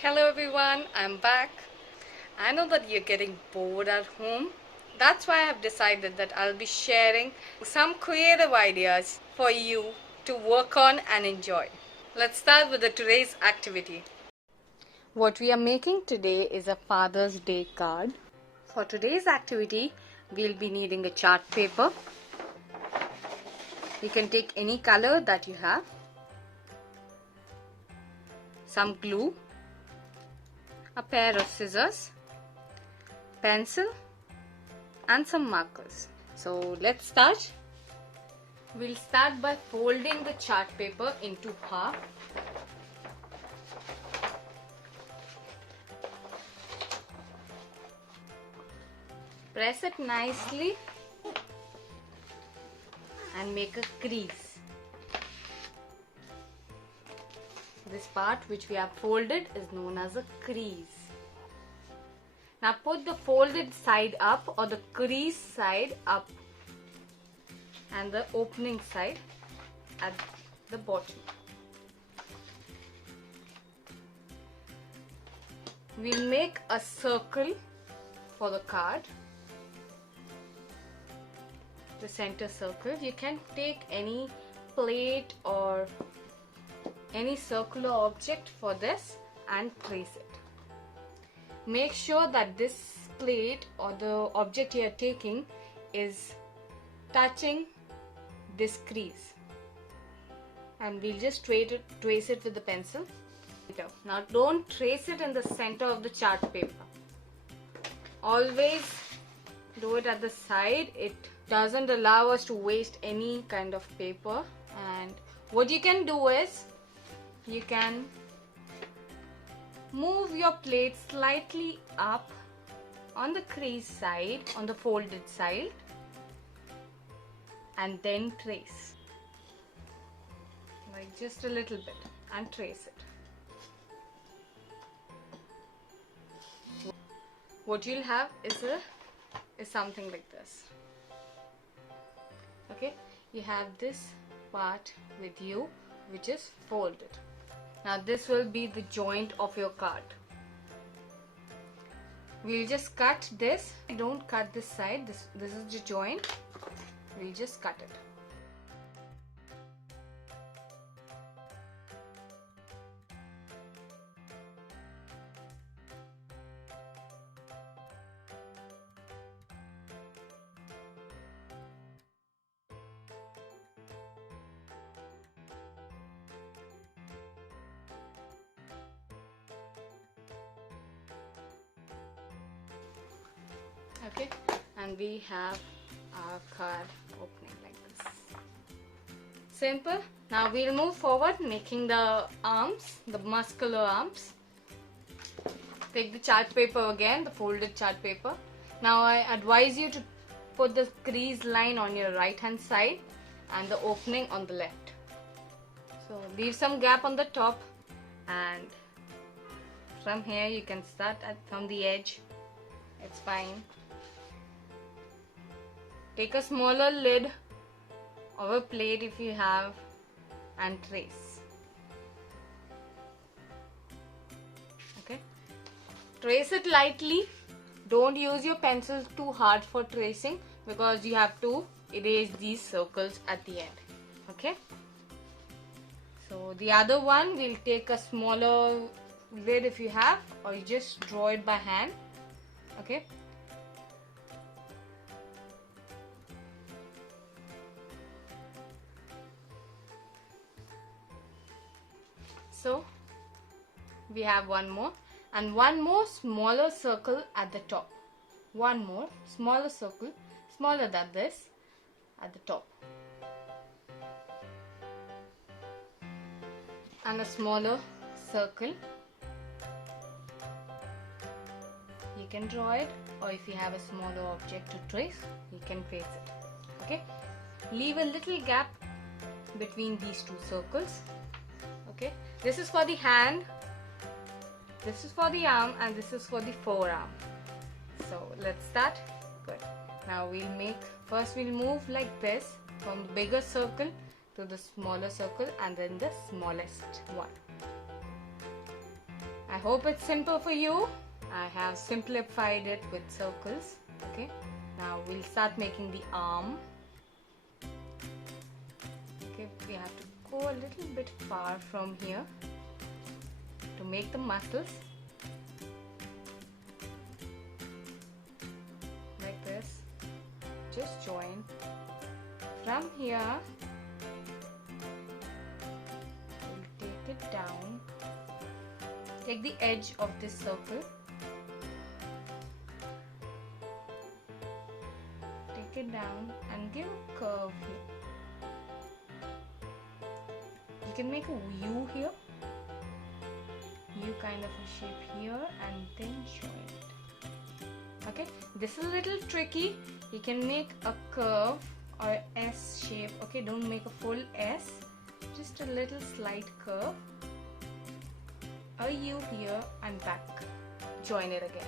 Hello everyone, I'm back. I know that you're getting bored at home. That's why I've decided that I'll be sharing some creative ideas for you to work on and enjoy. Let's start with today's activity. What we are making today is a Father's Day card. For today's activity, we'll be needing a chart paper. You can take any color that you have, some glue, a pair of scissors, pencil and some markers. So let's start. We'll start by folding the chart paper into half. Press it nicely and make a crease. This part which we have folded is known as a crease. Now put the folded side up or the crease side up and the opening side at the bottom. We'll make a circle for the card. The center circle. You can take any plate or any circular object for this and trace it. Make sure that this plate or the object you are taking is touching this crease, and we'll just trace it with the pencil. Now don't trace it in the center of the chart paper. Always do it at the side. It doesn't allow us to waste any kind of paper. And what you can do is you can move your plate slightly up on the crease side, on the folded side, and then trace. Like just a little bit and trace it. What you'll have is something like this. Okay, you have this part with you which is folded. Now this will be the joint of your card. We'll just cut this. Don't cut this side. This is the joint. We'll just cut it. Okay, and we have our card opening like this. Simple. Now we'll move forward making the arms, the muscular arms. Take the chart paper again, the folded chart paper. Now I advise you to put the crease line on your right hand side and the opening on the left. So leave some gap on the top, and from here you can start from the edge. It's fine. Take a smaller lid of a plate if you have and trace. Okay, trace it lightly. Don't use your pencil too hard for tracing because you have to erase these circles at the end. Okay, so the other one, we'll take a smaller lid if you have, or you just draw it by hand. Okay, so we have one more, and one more smaller circle at the top. One more smaller circle, smaller than this, at the top. And a smaller circle. You can draw it, or if you have a smaller object to trace, you can trace it. Okay, leave a little gap between these two circles. Okay, this is for the hand, this is for the arm, and this is for the forearm. So let's start. Good. Now first we'll move like this from the bigger circle to the smaller circle and then the smallest one. I hope it's simple for you. I have simplified it with circles. Okay, now we'll start making the arm. Okay, we have to go a little bit far from here to make the muscles. Like this. Just join. From here, we'll take it down. Take the edge of this circle. Take it down and give a curve here. You can make a U here. U kind of a shape here and then join it. Okay, this is a little tricky. You can make a curve or S shape. Okay, don't make a full S, just a little slight curve. A U here and back. Join it again.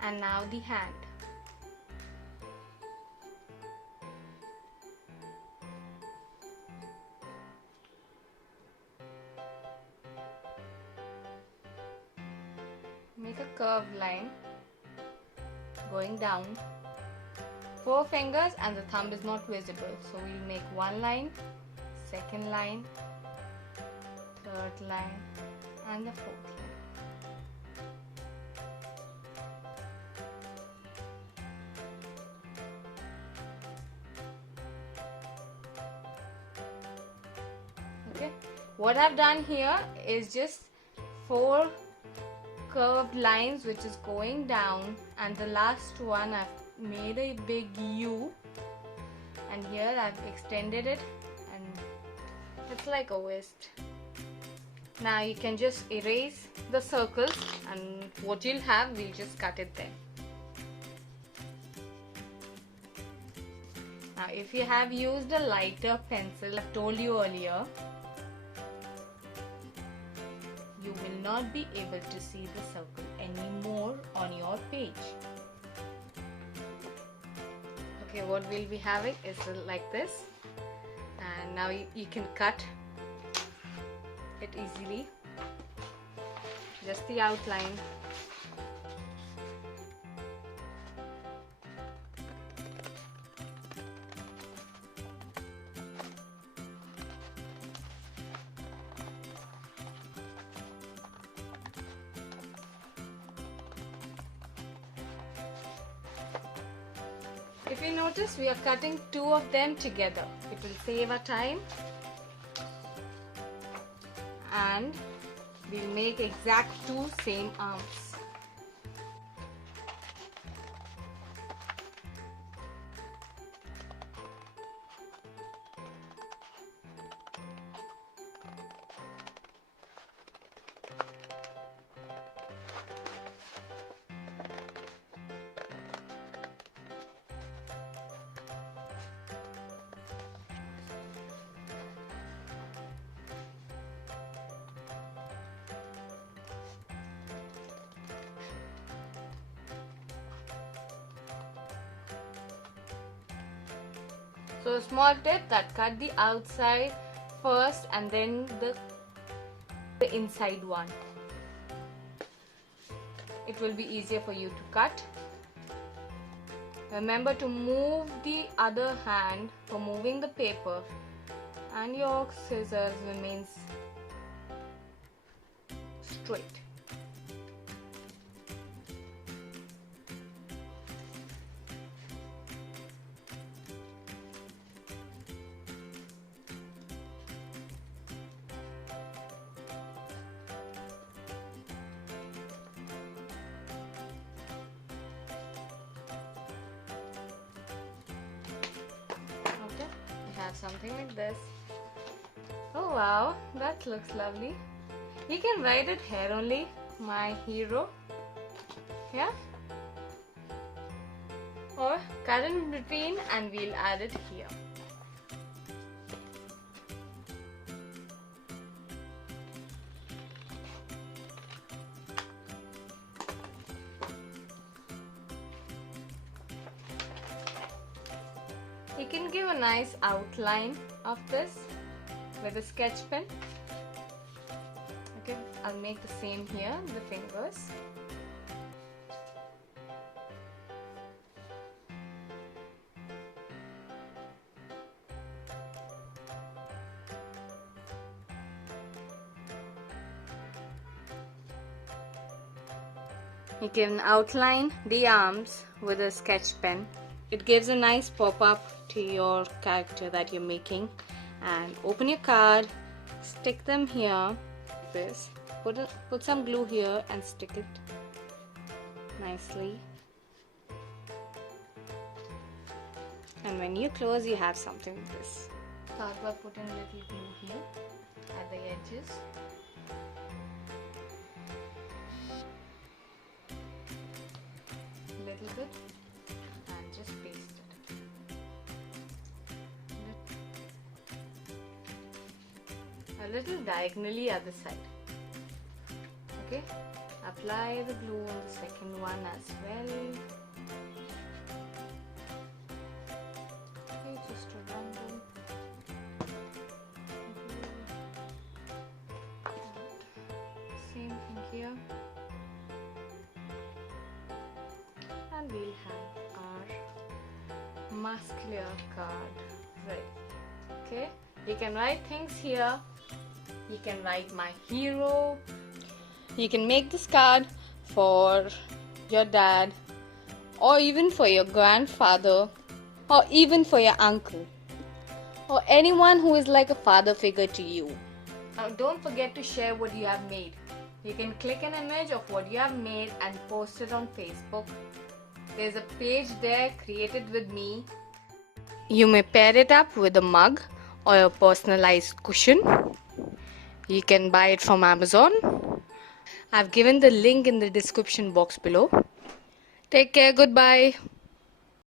And now the hand. Make a curved line going down. 4 fingers and the thumb is not visible. So we'll make one line, second line, third line, and the fourth line. Okay, what I've done here is just 4 curved lines which is going down, and the last one I've made a big U, and here I've extended it and it's like a waist. Now you can just erase the circles, and what you'll have, we'll just cut it there. Now if you have used a lighter pencil, I've told you earlier, you will not be able to see the circle anymore on your page. Okay, what we'll be having is like this, and now you can cut it easily, just the outline. If you notice, we are cutting 2 of them together. It will save our time, and we'll make exact 2 same arms. So a small tip, that cut the outside first and then the inside one. It will be easier for you to cut. Remember to move the other hand for moving the paper, and your scissors remains straight. Have something like this. Oh wow, that looks lovely. You can write it here only, my hero. Yeah, or cut in between and we'll add it here. You can give a nice outline of this with a sketch pen. Okay, I'll make the same here, the fingers. You can outline the arms with a sketch pen. It gives a nice pop-up to your character that you're making. And open your card, stick them here like this. Put some glue here and stick it nicely. And when you close, you have something like this. Start by putting a little glue here at the edges. A little bit and just paste it. A little diagonally at the side. Okay, apply the glue on the second one as well. Okay, just a random. Same thing here. And we'll have our muscular card ready. Okay, you can write things here. You can write my hero. You can make this card for your dad, or even for your grandfather, or even for your uncle, or anyone who is like a father figure to you. Now don't forget to share what you have made. You can click an image of what you have made and post it on Facebook. There's a page there created with me. You may pair it up with a mug or a personalized cushion. You can buy it from Amazon. I've given the link in the description box below. Take care. Goodbye.